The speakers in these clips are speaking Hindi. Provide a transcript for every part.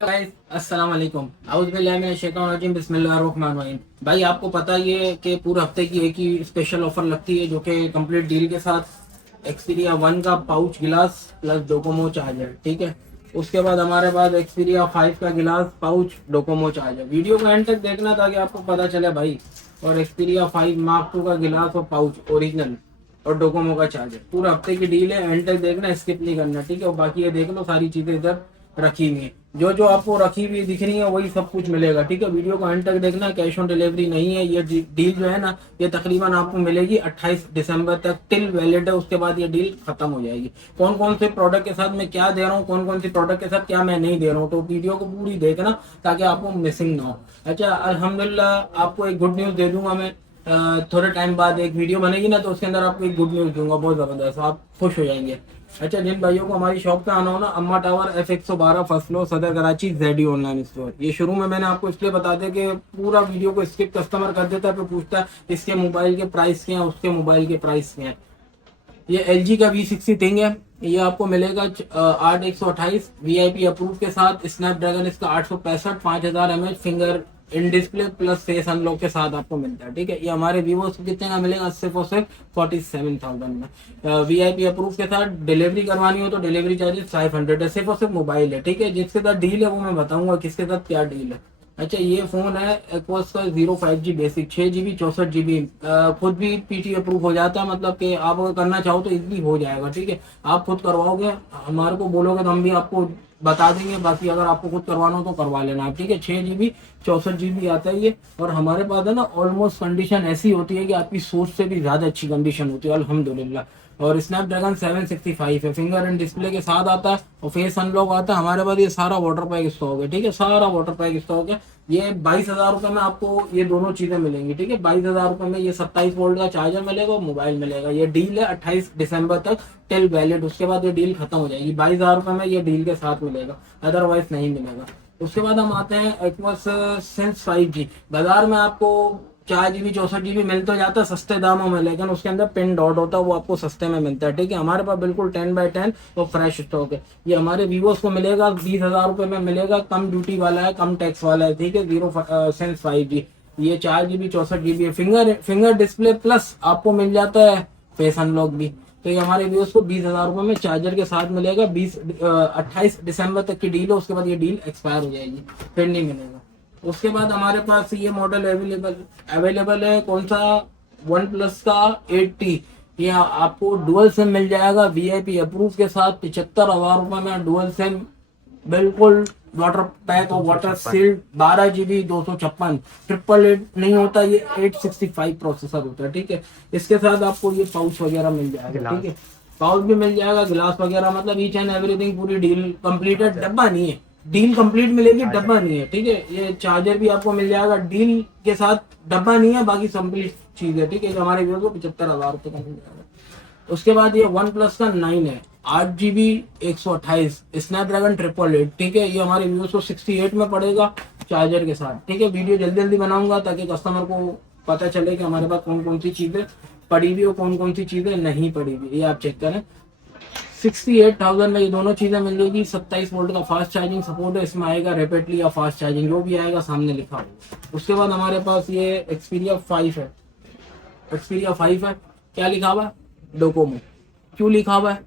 गाइस अस्सलाम वालेकुम। आउज़ बिल्लाहि मिनश शैतानिर रजीम, बिस्मिल्लाहिर रहमानिर रहीम। भाई आपको पता ही है कि पूरे हफ्ते की एक ही स्पेशल ऑफर लगती है जो कि कंप्लीट डील के साथ एक्सपीरिया 1 का पाउच गिलास प्लस डोकोमो चार्जर, ठीक है। उसके बाद हमारे पास एक्सपीरिया 5 का गिलास पाउच डोकोमो चार्जर। वीडियो को एंड तक देखना ताकि आपको पता चले भाई। और एक्सपीरिया 5 मार्क 2 का गिलास और पाउच ओरिजिनल और डोकोमो का चार्जर, पूरे हफ्ते की डील है। एंड तक देखना, स्किप नहीं करना, ठीक है। और बाकी ये देख लो, सारी चीजें इधर रखी हुई है। जो जो आपको रखी हुई दिख रही है वही सब कुछ मिलेगा, ठीक है। वीडियो को एंड तक देखना। कैश ऑन डिलीवरी नहीं है। ये डील जो है ना, ये तकरीबन आपको मिलेगी 28 दिसंबर तक, टिल वैलिड है। उसके बाद ये डील खत्म हो जाएगी। कौन कौन से प्रोडक्ट के साथ मैं क्या दे रहा हूँ, कौन कौन सी प्रोडक्ट के साथ क्या मैं नहीं दे रहा हूँ, तो वीडियो को पूरी देखना ताकि आपको मिसिंग ना हो। अच्छा, अल्हम्दुलिल्लाह आपको एक गुड न्यूज़ दे दूंगा मैं। थोड़े टाइम बाद एक वीडियो बनेगी ना, तो उसके अंदर आपको एक गुड न्यूज़ दूंगा, बहुत ज़बरदस्त, आप खुश हो जाएंगे। अच्छा, जिन भाइयों को हमारी शॉप पे आना हो ना, अम्मा टावर F112 फर्स्ट फ्लोर, सदर कराची, ZD ऑनलाइन स्टोर। ये शुरू में मैंने आपको इसलिए बता दिया कि पूरा वीडियो को स्किप कस्टमर कर देता है, फिर पूछता है इसके मोबाइल के प्राइस क्या है, उसके मोबाइल के प्राइस क्या है। ये LG का V60 थिंग है। ये आपको मिलेगा 8128 VIP अप्रूव के साथ। स्नैपड्रैगन इसका 865 5000 mAh finger in display plus face unlock के साथ आपको मिलता है, ठीक है। ये हमारे वीवो को कितने का मिलेगा, सिर्फ और सिर्फ 47,000 में। VIP अप्रूव के साथ डिलीवरी करवानी हो तो डिलीवरी चार्जेस 500 है। सिर्फ और सिर्फ मोबाइल है, ठीक है। जिसके साथ डील है वो मैं बताऊंगा किसके साथ क्या डील है। अच्छा, ये फोन है एक्वास का 05G बेसिक, 6 GB 64 GB। खुद भी PT अप्रूव हो जाता है, मतलब कि आप अगर करना चाहो तो इजीली हो जाएगा, ठीक है। आप खुद करवाओगे, हमारे को बोलोगे तो हम भी आपको बता देंगे। बाकी अगर आपको खुद करवाना हो तो करवा लेना आप, ठीक है। 6 GB 64 GB आता है ये। और हमारे पास है ना, ऑलमोस्ट कंडीशन ऐसी होती है कि आपकी सोच से भी ज्यादा अच्छी कंडीशन होती है, अल्हम्दुलिल्लाह। और स्नैपड्रैगन 765 है, फिंगर एंड डिस्प्ले के साथ आता है और फेस अनलॉक आता है। हमारे पास ये सारा वाटर पैक स्टॉक है, ठीक है, सारा वाटर पैक स्टॉक है। ये 22,000 रुपये में आपको ये दोनों चीजें मिलेंगी, ठीक है। 22,000 रुपये में ये 27 वोल्ट का चार्जर मिलेगा और मोबाइल मिलेगा। ये डील है 28 दिसंबर तक, टिल वैलिड। उसके बाद ये डील खत्म हो जाएगी। 22,000 रुपये में ये डील के साथ मिलेगा, अदरवाइज नहीं मिलेगा। उसके बाद हम आते हैं एक्वास सेंस 5G। बाजार में आपको 4 GB 64 GB मिल तो जाता है सस्ते दामों में, लेकिन उसके अंदर पिन डॉट होता है, वो आपको सस्ते में मिलता है, ठीक है। हमारे पास बिल्कुल 10x10 और फ्रेश स्टॉक है। ये हमारे वीवोस को मिलेगा 20,000 रुपये में मिलेगा, कम ड्यूटी वाला है, कम टैक्स वाला है, ठीक है। Zero sense 5G। ये 4 GB 64 GB है। फिंगर डिस्प्ले प्लस आपको मिल जाता है फेस अनलॉक भी। तो ये हमारे व्यूअर्स को 20,000 रुपये में चार्जर के साथ मिलेगा। 28 दिसंबर तक की डील है। उसके बाद ये डील एक्सपायर हो जाएगी, फिर नहीं मिलेगा। उसके बाद हमारे पास ये मॉडल अवेलेबल है, कौन सा, वन प्लस का 8T। ये आपको डुअल सिम मिल जाएगा VIP अप्रूव के साथ। 75,000 रुपये में डुअल सिम, बिल्कुल वाटर पैक और वाटर सील्ड, 12 GB 256। 888 नहीं होता, ये 865 प्रोसेसर होता है, ठीक है। इसके साथ आपको ये पाउच वगैरह मिल जाएगा, ठीक है। पाउच भी मिल जाएगा, गिलास वगैरह, मतलब ईच एंड एवरीथिंग, पूरी डील कंप्लीटेड। डब्बा नहीं है, डील कंप्लीट मिलेगी, डब्बा नहीं है, ठीक है। ये चार्जर भी आपको मिल जाएगा डील के साथ, डब्बा नहीं है, बाकी कंप्लीट चीज है, ठीक है। हमारे व्यूअर्स को 75,000 रुपये का मिल जाएगा। उसके बाद ये वन प्लस का 9 है, 8 GB 128, स्नैपड्रैगन 888, ठीक है। ये हमारे व्यूअर्स को 68 में पड़ेगा चार्जर के साथ, ठीक है। वीडियो जल्दी जल्दी बनाऊंगा ताकि कस्टमर को पता चले कि हमारे पास कौन कौन सी चीजें पड़ी हुई और कौन कौन सी चीजें नहीं पड़ी हुई, ये आप चेक करें। 68,000 में ये दोनों चीजें मिल जाएगी। 27 वोल्ट का फास्ट चार्जिंग सपोर्ट है, इसमें आएगा रैपिडली या फास्ट चार्जिंग, जो भी आएगा सामने लिखा होगा। उसके बाद हमारे पास ये एक्सपीरिया 5 है। एक्सपीरिया 5 है, क्या लिखा हुआ है, डोकोमो। क्यों लिखा हुआ है,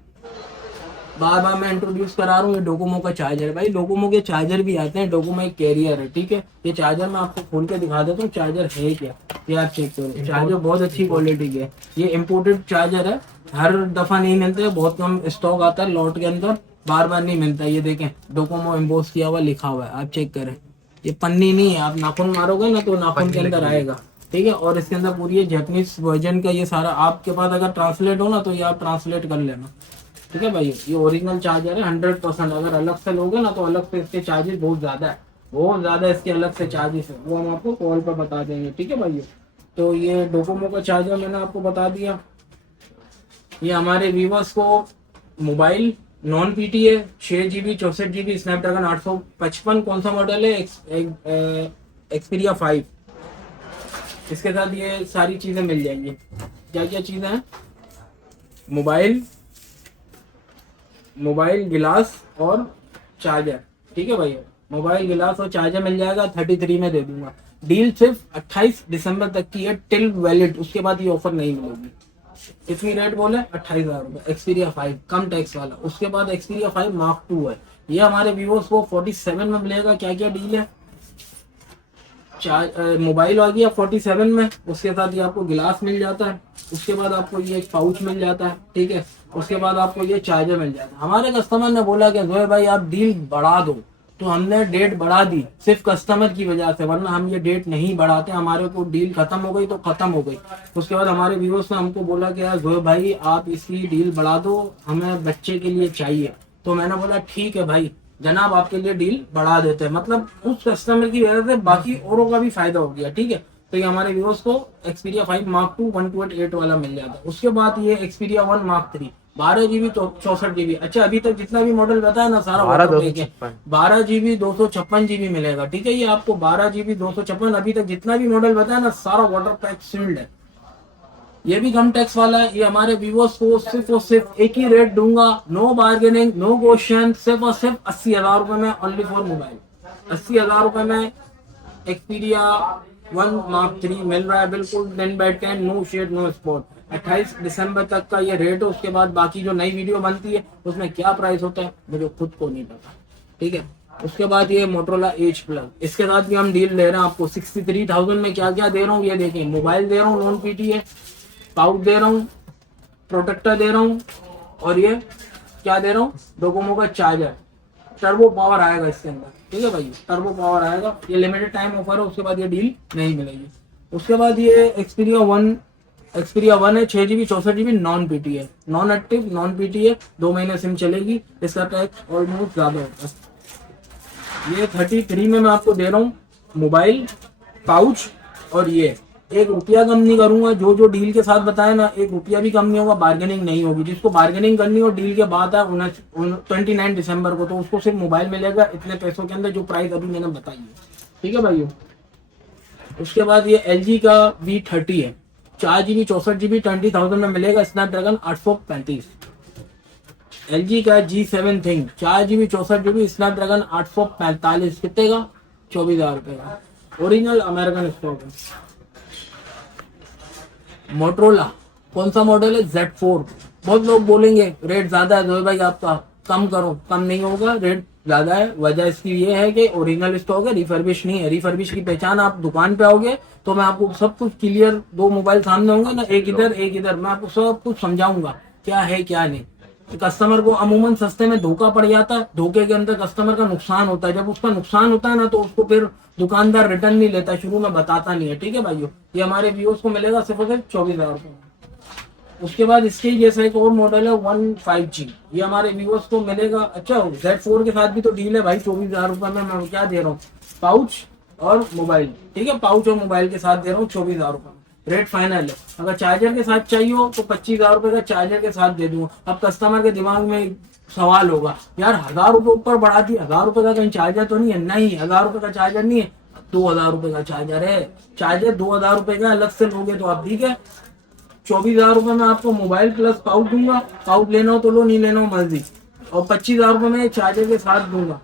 बार बार मैं इंट्रोड्यूस करा रहा हूँ, ये डोकोमो का चार्जर है भाई। डोकोमो के चार्जर भी आते हैं, डोकोमो एक कैरियर है, ठीक है। ये चार्जर मैं आपको खोल के दिखा देता हूँ, चार्जर है क्या, ये आप चेक करो। चार्जर बहुत अच्छी क्वालिटी के है, ये इम्पोर्टेड चार्जर है, हर दफा नहीं मिलते, बहुत कम स्टॉक आता है लॉट के अंदर, बार बार नहीं मिलता। ये देखें, डोकोमो एम्बोस किया हुआ लिखा हुआ है, आप चेक करें। ये पन्नी नहीं है, आप नाखून मारोगे ना तो नाखून के अंदर आएगा, ठीक है। और इसके अंदर पूरी जैपनीज वर्जन का ये सारा, आपके पास अगर ट्रांसलेट हो ना तो ये आप ट्रांसलेट कर लेना, ठीक है भाई। ये ओरिजिनल चार्जर है 100%। अगर अलग से लोगे ना तो अलग से इसके चार्जेस बहुत ज्यादा है, बहुत ज्यादा इसके अलग से चार्जेस है, वो हम आपको कॉल पर बता देंगे, ठीक है भाई। तो ये डोकोमो का चार्जर मैंने आपको बता दिया। ये हमारे व्यूवर्स को मोबाइल नॉन PT है, 6 GB 64 GB स्नैपड्रैगन 855, कौन सा मॉडल है, एक्सपीरिया 5। इसके साथ ये सारी चीजें मिल जाएंगी। क्या क्या चीजें हैं, मोबाइल गिलास और चार्जर, ठीक है भाई। मोबाइल गिलास और चार्जर मिल जाएगा 33 में दे दूंगा। डील सिर्फ 28 दिसंबर तक की है, टिल वैलिड, उसके बाद ये ऑफर नहीं मिलेगी। कितनी रेट बोले? 28,000 रुपए। एक्सपीरिया 5 कम टैक्स वाला। उसके बाद एक्सपीरिया 5 मार्क 2 है, ये हमारे व्यूअर्स को 47 में मिलेगा। क्या क्या डील है? मोबाइल आ गया 47 में, उसके साथ ये आपको गिलास मिल जाता है, उसके बाद आपको ये एक पाउच मिल जाता है, ठीक है, उसके बाद आपको ये चार्जर मिल जाता है। हमारे कस्टमर ने बोला कि जोए भाई आप डील बढ़ा दो, तो हमने डेट बढ़ा दी सिर्फ कस्टमर की वजह से, वरना हम ये डेट नहीं बढ़ाते। हमारे को डील खत्म हो गई तो खत्म हो गई। उसके बाद हमारे व्यूअर्स ने हमको बोला कि यार जोए भाई आप इसकी डील बढ़ा दो, हमें बच्चे के लिए चाहिए। तो मैंने बोला ठीक है भाई जनाब, आपके लिए डील बढ़ा देते हैं। मतलब उस कस्टमर की वजह से बाकी औरों का भी फायदा हो गया, ठीक है। तो ये हमारे व्यूअर्स को एक्सपीरिया 5 मार्क 2 128 वाला मिल जाता है। उसके बाद ये एक्सपीरिया 1 मार्क 3 12 GB तो 64 GB। अच्छा अभी तक जितना भी मॉडल बताया ना सारा 12 GB 256 GB मिलेगा, ठीक है। ये आपको 12 GB 256, अभी तक जितना भी मॉडल बताया ना सारा वाटर पैक सील्ड है। ये भी कम टैक्स वाला है। ये हमारे व्यूअर्स को सिर्फ और सिर्फ एक ही रेट दूंगा, नो बार्गेनिंग नो क्वेश्चन, सिर्फ और सिर्फ 80,000 रुपए में ओनली फॉर मोबाइल। 80,000 रुपए में एक्सपीरिया 1 मार्क 3 मिल रहा है, बिल्कुल 10/10, नो शेड नो स्पॉट। 28 दिसंबर तक का ये रेट है। उसके बाद बाकी जो नई वीडियो बनती है उसमें क्या प्राइस होता है मुझे खुद को नहीं पता, ठीक है। उसके बाद ये मोटरोला एज प्लस, इसके साथ भी हम डील ले रहे हैं आपको। 63,000 में क्या क्या दे रहा हूँ ये देखें। मोबाइल दे रहा हूँ नॉन पीटीए, पाउच दे रहा हूँ, प्रोटेक्टर दे रहा हूँ, और ये क्या दे रहा हूँ, डोकोमो का चार्जर। टर्बो पावर आएगा इसके अंदर, ठीक है भाई, टर्बो पावर आएगा। ये लिमिटेड टाइम ऑफर है, उसके बाद ये डील नहीं मिलेगी। उसके बाद ये एक्सपीरिया 1 है, 6 GB 64 GB नॉन पीटी है, नॉन एक्टिव नॉन पीटी है, 2 महीने सिम चलेगी। इसका टैक्स ऑलमोस्ट ज्यादा होता है। ये 33 में मैं आपको दे रहा हूँ मोबाइल, पाउच, और ये 1 रुपया कम नहीं करूंगा। जो जो डील के साथ बताया ना 1 रुपया भी कम नहीं होगा, बार्गेनिंग नहीं होगी। जिसको बार्गेनिंग करनी हो डील के बाद है 29 दिसंबर को, तो उसको सिर्फ मोबाइल मिलेगा इतने पैसों के अंदर, जो प्राइस अभी मैंने बताई है, ठीक है भाई। उसके बाद ये LG का V30 है, 4 GB 64 GB 20,000 में मिलेगा, स्नैपड्रैगन 835। LG का G7 thing 4 GB 64 GB Snapdragon 845, कितने का? 24,000 रुपए का, ओरिजिनल अमेरिकन स्टॉक है। मोटरोला कौन सा मॉडल है? Z4। बहुत लोग बोलेंगे रेट ज्यादा है तो भाई आपका कम करो, कम नहीं होगा, रेट ज्यादा है। वजह इसकी ये है कि ओरिजिनल स्टॉक है, रिफर्बिश नहीं है। रिफर्बिश की पहचान आप दुकान पे आओगे तो मैं आपको सब कुछ क्लियर, 2 मोबाइल सामने होंगे ना, एक इधर एक इधर, मैं आपको सब कुछ समझाऊंगा क्या है क्या नहीं। कस्टमर को अमूमन सस्ते में धोखा पड़ जाता है, धोखे के अंदर कस्टमर का नुकसान होता है। जब उसका नुकसान होता है ना तो उसको फिर दुकानदार रिटर्न नहीं लेता, शुरू में बताता नहीं है, ठीक है भाइयों। ये हमारे व्यूअर्स को मिलेगा सिर्फ 24,000 रुपए। उसके बाद इसके जैसा एक और मॉडल है 15G, ये हमारे व्यूअर्स को मिलेगा। अच्छा Z4 के साथ भी तो डील है भाई, 24,000 रुपए में मैं क्या दे रहा हूँ, पाउच और मोबाइल, ठीक है, पाउच और मोबाइल के साथ दे रहा हूँ 24,000 रुपए। रेट फाइनल है। अगर चार्जर के साथ चाहिए हो तो 25,000 रुपए का चार्जर के साथ दे दूंगा। अब कस्टमर के दिमाग में सवाल होगा यार 1,000 रुपए ऊपर बढ़ा दी, 1,000 रुपए का कहीं चार्जर तो नहीं है? नहीं, 1,000 रुपए का चार्जर नहीं है, 2,000 रुपए का चार्जर है। चार्जर 2,000 रुपए का अलग से लोगे तो आप, ठीक है। 24,000 रुपए में आपको मोबाइल प्लस पाउच दूंगा, पाउच लेना हो तो लो, नहीं लेना हो मर्जी, और 25,000 रुपए में चार्जर के साथ दूंगा,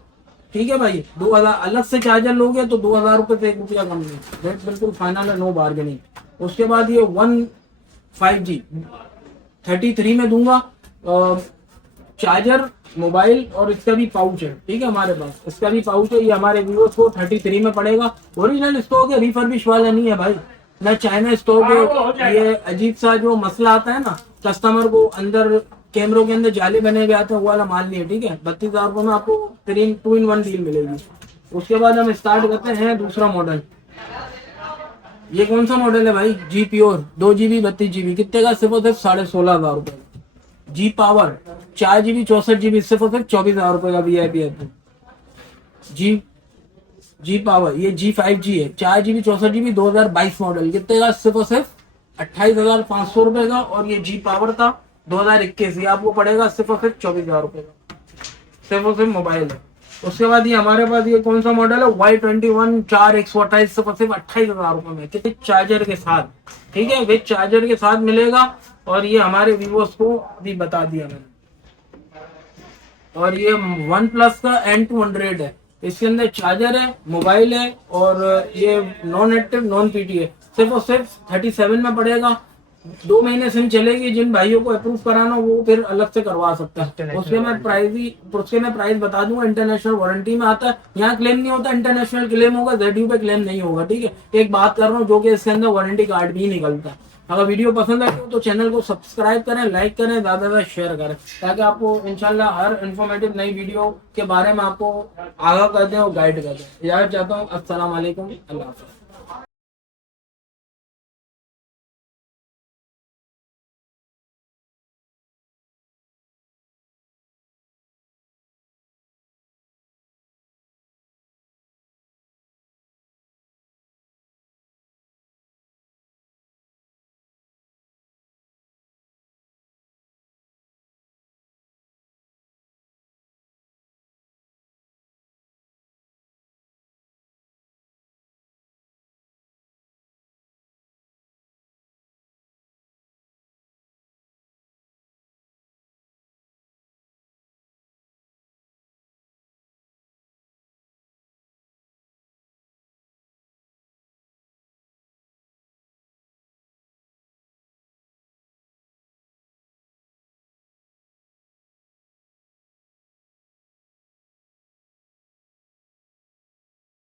ठीक है भाई। 2,000 अलग से चार्जर लोगे तो 2,000 रुपए से 1 रुपया कम नहीं, रेट बिल्कुल फाइनल है, नो बार्गेनिंग। उसके बाद ये 15G 33 में दूंगा, चार्जर मोबाइल और इसका भी पाउच है, ठीक है, हमारे पास इसका भी पाउच है। ये हमारे व्यूअर्स को 33 में पड़ेगा। ओरिजिनल स्टॉक है, रिफर्बिश वाला नहीं है भाई, ना चाइना स्टॉक है। ये अजीब सा जो मसला आता है ना, कस्टमर को अंदर कैमरों के अंदर जाले बने हुए आते हैं, वो वाला माल नहीं है, ठीक है। 32,000 रुपये में आपको 2-in-1 डील मिलेगी। उसके बाद हम स्टार्ट करते हैं दूसरा मॉडल। ये कौन सा मॉडल है भाई? G प्योर 2 GB 32 GB, कितने का? सिर्फ और सिर्फ 16,500 रुपए। G पावर 4 GB 64 GB, सिर्फ और सिर्फ 24,000 रुपए का VIP है। जी पावर ये G5G है, 4 GB 64 GB 2022 मॉडल, कितने का? सिर्फ और सिर्फ 28,500 रुपए का। और ये G पावर था 2021, ये आपको पड़ेगा सिर्फ और सिर्फ 24,000 रुपए का, सिर्फ और सिर्फ मोबाइल है। उसके बाद ये हमारे पास ये कौन सा मॉडल है? Y21 4 128, सिर्फ 28,000 रुपए में, कितने? चार्जर के साथ, ठीक है, विद चार्जर के साथ मिलेगा। और ये हमारे व्यूअर्स को भी बता दिया मैंने। और ये वन प्लस का N200 है, इसके अंदर चार्जर है, मोबाइल है और ये नॉन एक्टिव नॉन पीटी है। सिर्फ और सिर्फ 37 में पड़ेगा। 2 महीने सिम चलेगी। जिन भाइयों को अप्रूव कराना वो फिर अलग से करवा सकता है। उसके मैं प्राइस बता दूंगा। इंटरनेशनल वारंटी में आता है। यहाँ क्लेम नहीं होता, इंटरनेशनल क्लेम होगा, ZU पे क्लेम नहीं होगा। ठीक है, एक बात कर रहा हूँ जो कि इसके अंदर वारंटी कार्ड भी निकलता है। अगर वीडियो पसंद आए तो चैनल को सब्सक्राइब करें, लाइक करें, ज्यादा से ज्यादा शेयर करें, ताकि आपको इंशाल्लाह हर इन्फॉर्मेटिव नई वीडियो के बारे में आपको आगाह कर दें और गाइड कर दें। इजाजत चाहता हूँ। अस्सलाम वालेकुम, अल्लाह हाफ़िज़।